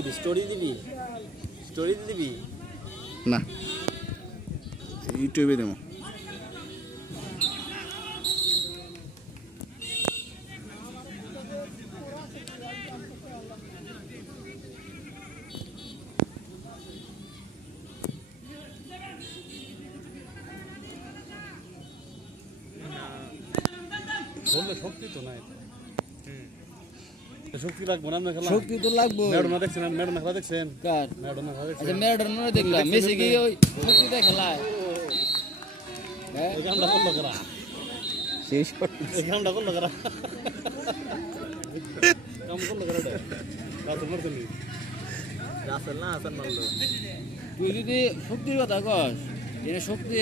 দিবি স্টোরি দিবি না ইউটিউবে দেবো। বললে শক্তি তো নাই, শক্তি লাগবো না আমরা খেলা। শক্তি তো লাগবে। ম্যাডোনা দেখছেন? ম্যাডোনা খেলা দেখছেন? কার? ম্যাডোনা খেলা আচ্ছা দেখছেন? ম্যারাডোনা দেখলাম, মেসি কি ওই শক্তিতে খেলায়? হ্যাঁ এই কামটা করলো কারা? শেষ এই কামটা করলো কারা? কাম করলো কারা এটা? রাসেল মারতেনি। রাসেল না হাসান মারলো। তুই যদি শক্তির কথা কস, এটা শক্তি